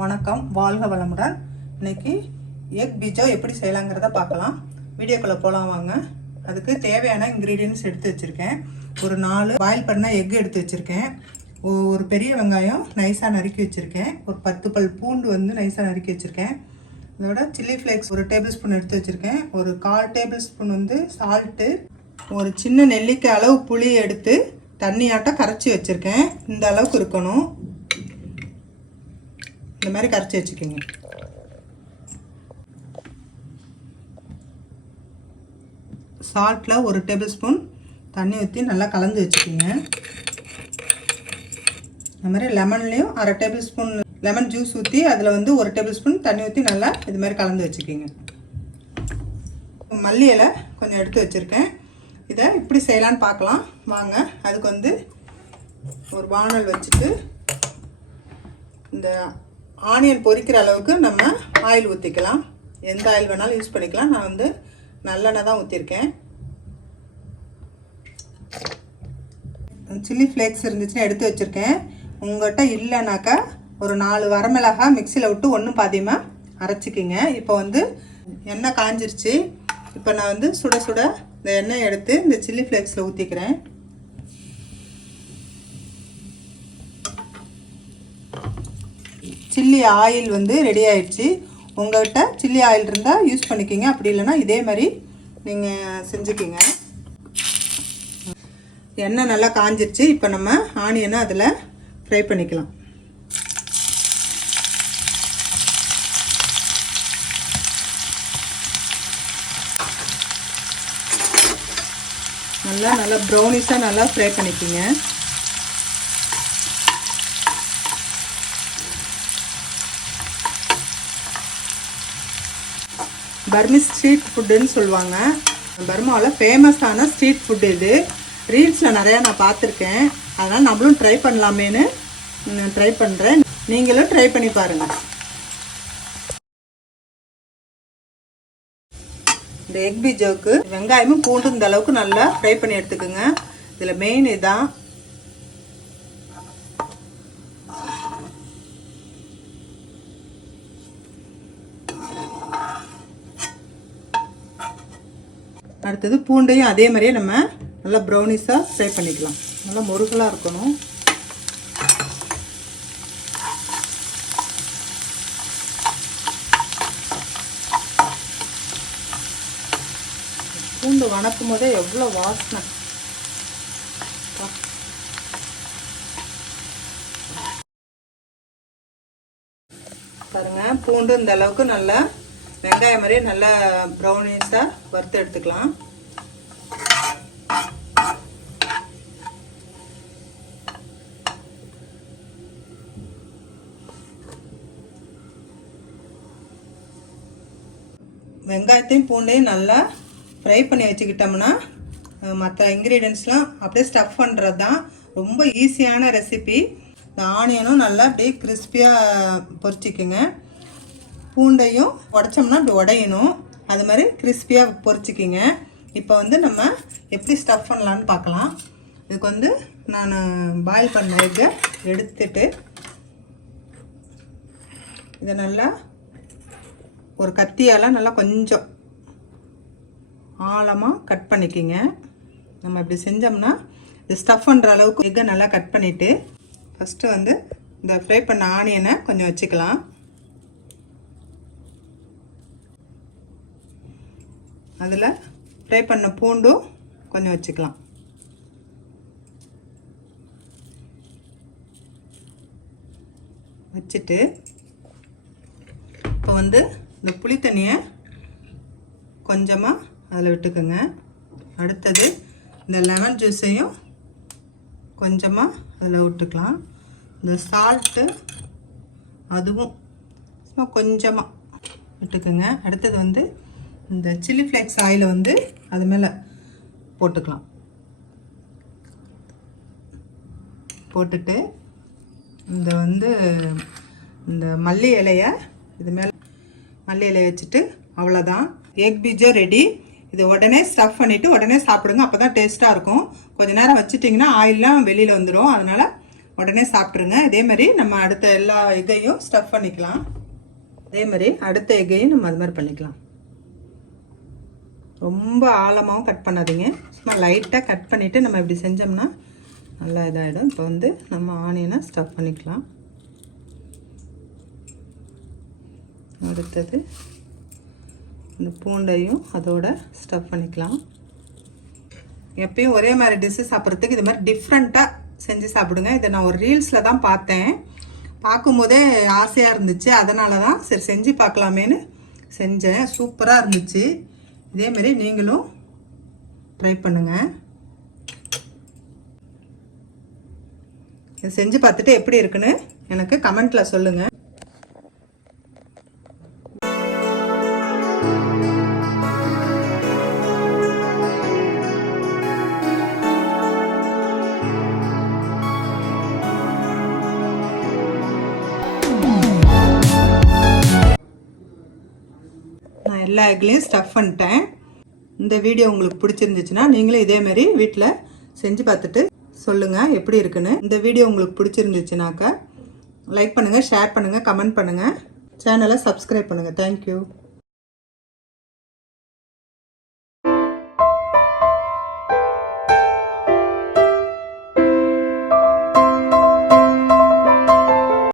வணக்கம், வாழ்க வளமுடன். இன்னைக்கு எக் பீஜோ எப்படி செய்யலாங்கிறத பார்க்கலாம். வீடியோக்குள்ளே போகலாம் வாங்க. அதுக்கு தேவையான இன்க்ரீடியன்ட்ஸ் எடுத்து வச்சுருக்கேன். ஒரு 4 பாயில் பண்ண எக் எடுத்து வச்சுருக்கேன். ஒரு பெரிய வெங்காயம் நைஸாக நறுக்கி வச்சுருக்கேன். ஒரு 10 பல் பூண்டு வந்து நைஸாக நறுக்கி வச்சுருக்கேன். இதோட சில்லி ஃப்ளேக்ஸ் ஒரு டேபிள் ஸ்பூன் எடுத்து வச்சுருக்கேன். ஒரு 1/4 டேபிள் ஸ்பூன் வந்து சால்ட்டு, ஒரு சின்ன நெல்லிக்காய் அளவு புளி எடுத்து தண்ணியாட்டம் கரைச்சி வச்சுருக்கேன். இந்த அளவுக்கு இருக்கணும். இந்த மாதிரி கரைச்சி வச்சுக்கோங்க. சால்ட்டில் ஒரு டேபிள் ஸ்பூன் தண்ணி ஊற்றி நல்லா கலந்து வச்சுக்கோங்க. இந்த மாதிரி லெமன்லேயும் 1/2 டேபிள் ஸ்பூன் லெமன் ஜூஸ் ஊற்றி அதில் வந்து 1 டேபிள் ஸ்பூன் தண்ணி ஊற்றி நல்லா இது மாதிரி கலந்து வச்சுக்கோங்க. மல்லி இலை கொஞ்சம் எடுத்து வச்சுருக்கேன். இதை இப்படி செய்யலான்னு பார்க்கலாம் வாங்க. அதுக்கு வந்து ஒரு வானல் வச்சுட்டு இந்த ஆனியன் பொரிக்கிற அளவுக்கு நம்ம ஆயில் ஊற்றிக்கலாம். எந்த ஆயில் வேணாலும் யூஸ் பண்ணிக்கலாம். நான் வந்து நல்லெண்ணெய் தான் ஊற்றிருக்கேன். சில்லி ஃப்ளேக்ஸ் இருந்துச்சுன்னா எடுத்து வச்சுருக்கேன். உங்கள்கிட்ட இல்லைனாக்கா ஒரு 4 வரமிளகாய் மிக்சியில் விட்டு ஒன்றும் பாதியமாக அரைச்சிக்கிங்க. இப்போ வந்து எண்ணெய் காஞ்சிருச்சு. இப்போ நான் வந்து சுட சுட இந்த எண்ணெய் எடுத்து இந்த சில்லி ஃப்ளேக்ஸில் ஊற்றிக்கிறேன். சில்லி ஆயில் வந்து ரெடி ஆயிடுச்சு. உங்கள்கிட்ட சில்லி ஆயில் இருந்தால் யூஸ் பண்ணிக்கிங்க. அப்படி இல்லைன்னா இதே மாதிரி நீங்கள் செஞ்சுக்கிங்க. எண்ணெய் நல்லா காஞ்சிருச்சு. இப்போ நம்ம ஆனியனை அதில் ஃப்ரை பண்ணிக்கலாம். நல்லா ப்ரௌனிஷாக நல்லா ஃப்ரை பண்ணிக்கிங்க. பர்மீஸ் ஸ்ட்ரீட் ஃபுட்டுன்னு சொல்லுவாங்க. பர்மாவில் ஃபேமஸான ஸ்ட்ரீட் ஃபுட் இது. ரீல்ஸில் நிறையா நான் பார்த்துருக்கேன். அதனால் நம்மளும் ட்ரை பண்ணலாமேன்னு ட்ரை பண்ணுறேன். நீங்களும் ட்ரை பண்ணி பாருங்கள். இந்த எக் பீஜோவுக்கு வெங்காயமும் பூண்டும் இந்த அளவுக்கு நல்லா ஃப்ரை பண்ணி எடுத்துக்கோங்க. இதில் மெயின் இதுதான். அடுத்தது பூண்டையும் அதே மாதிரியே நம்ம நல்லா ப்ரௌனிஸாக ஃப்ரை பண்ணிக்கலாம். நல்லா முருகலாக இருக்கணும். பூண்டு வணக்கும் போதே எவ்வளோ வாசனை. பாருங்க, பூண்டு இந்த அளவுக்கு நல்லா வெங்காயம் மாதிரியே நல்லா ப்ரௌனிஸாக வறுத்து எடுத்துக்கலாம். வெங்காயத்தையும் பூண்டையும் நல்லா ஃப்ரை பண்ணி வச்சுக்கிட்டோம்னா மற்ற இன்க்ரீடியன்ட்ஸ்லாம் அப்படியே ஸ்டஃப் பண்ணுறது தான். ரொம்ப ஈஸியான ரெசிபி. இந்த ஆனியனும் நல்லா அப்படியே கிறிஸ்பியாக பொரிச்சிக்குங்க. பூண்டையும் உடைச்சோம்னா அப்படி உடையணும். அது மாதிரி கிறிஸ்பியாக பொரிச்சிக்கிங்க. இப்போ வந்து நம்ம எப்படி ஸ்டஃப் பண்ணலான்னு பார்க்கலாம். இதுக்கு வந்து நான் பாயில் பண்ண எக்கை எடுத்துட்டு இதை நல்லா ஒரு கத்தியால் நல்லா கொஞ்சம் ஆழமாக கட் பண்ணிக்கிங்க. நம்ம இப்படி செஞ்சோம்னா இது ஸ்டஃப் பண்ணுற அளவுக்கு எக்கை நல்லா கட் பண்ணிவிட்டு ஃபஸ்ட்டு வந்து இந்த ஃப்ரை பண்ண ஆனியனை கொஞ்சம் வச்சுக்கலாம். அதில் ஃப்ரை பண்ண பூண்டும் கொஞ்சம் வச்சுக்கலாம். வச்சுட்டு இப்போ வந்து இந்த புளி தண்ணியை கொஞ்சமாக அதில் விட்டுக்குங்க. அடுத்தது இந்த லெமன் ஜூஸையும் கொஞ்சமாக அதில் விட்டுக்கலாம். இந்த சால்ட்டு அதுவும் சும்மா கொஞ்சமாக விட்டுக்குங்க. அடுத்தது வந்து இந்த சில்லி ஃப்ளேக்ஸ் ஆயிலை வந்து அது மேலே போட்டுக்கலாம். போட்டுட்டு இந்த வந்து இந்த மல்லி இலையை இது மேலே மல்லி இலையை வச்சுட்டு அவ்வளோதான், எக் பீஜோ ரெடி. இது உடனே ஸ்டஃப் பண்ணிவிட்டு உடனே சாப்பிடுங்க, அப்போ தான் டேஸ்ட்டாக இருக்கும். கொஞ்சம் நேரம் வச்சுட்டிங்கன்னா ஆயிலெலாம் வெளியில் வந்துடும், அதனால் உடனே சாப்பிட்ருங்க. இதே மாதிரி நம்ம அடுத்த எல்லா எக்கையும் ஸ்டஃப் பண்ணிக்கலாம். அதே மாதிரி அடுத்த எக்கையும் நம்ம அது மாதிரி பண்ணிக்கலாம். ரொம்ப ஆழமாகவும் கட் பண்ணாதீங்க, சும்மா லைட்டாக கட் பண்ணிவிட்டு நம்ம இப்படி செஞ்சோம்னா நல்லா இதாகிடும். இப்போ வந்து நம்ம ஆனியனை ஸ்டஃப் பண்ணிக்கலாம். அடுத்தது இந்த பூண்டையும் அதோட ஸ்டஃப் பண்ணிக்கலாம். எப்பயும் ஒரே மாதிரி டிஷ்ஷு சாப்பிட்றதுக்கு இது மாதிரி டிஃப்ரெண்ட்டாக செஞ்சு சாப்பிடுங்க. இதை நான் ஒரு ரீல்ஸில் தான் பார்த்தேன், பார்க்கும்போதே ஆசையாக இருந்துச்சு, அதனால தான் சரி செஞ்சு பார்க்கலாமேன்னு செஞ்சேன். சூப்பராக இருந்துச்சு. இதேமாரி நீங்களும் ட்ரை பண்ணுங்கள். இதை செஞ்சு பார்த்துட்டு எப்படி இருக்குன்னு எனக்கு கமெண்ட்டில் சொல்லுங்கள். நான் எல்லா எக்லையும் ஸ்டஃப் பண்ணிட்டேன். இந்த வீடியோ உங்களுக்கு பிடிச்சிருந்துச்சுன்னா நீங்களும் இதேமாரி வீட்டில் செஞ்சு பார்த்துட்டு சொல்லுங்கள் எப்படி இருக்குன்னு. இந்த வீடியோ உங்களுக்கு பிடிச்சிருந்துச்சுனாக்கா லைக் பண்ணுங்கள், ஷேர் பண்ணுங்கள், கமெண்ட் பண்ணுங்கள், சேனலை சப்ஸ்கிரைப் பண்ணுங்கள். தேங்க்யூ.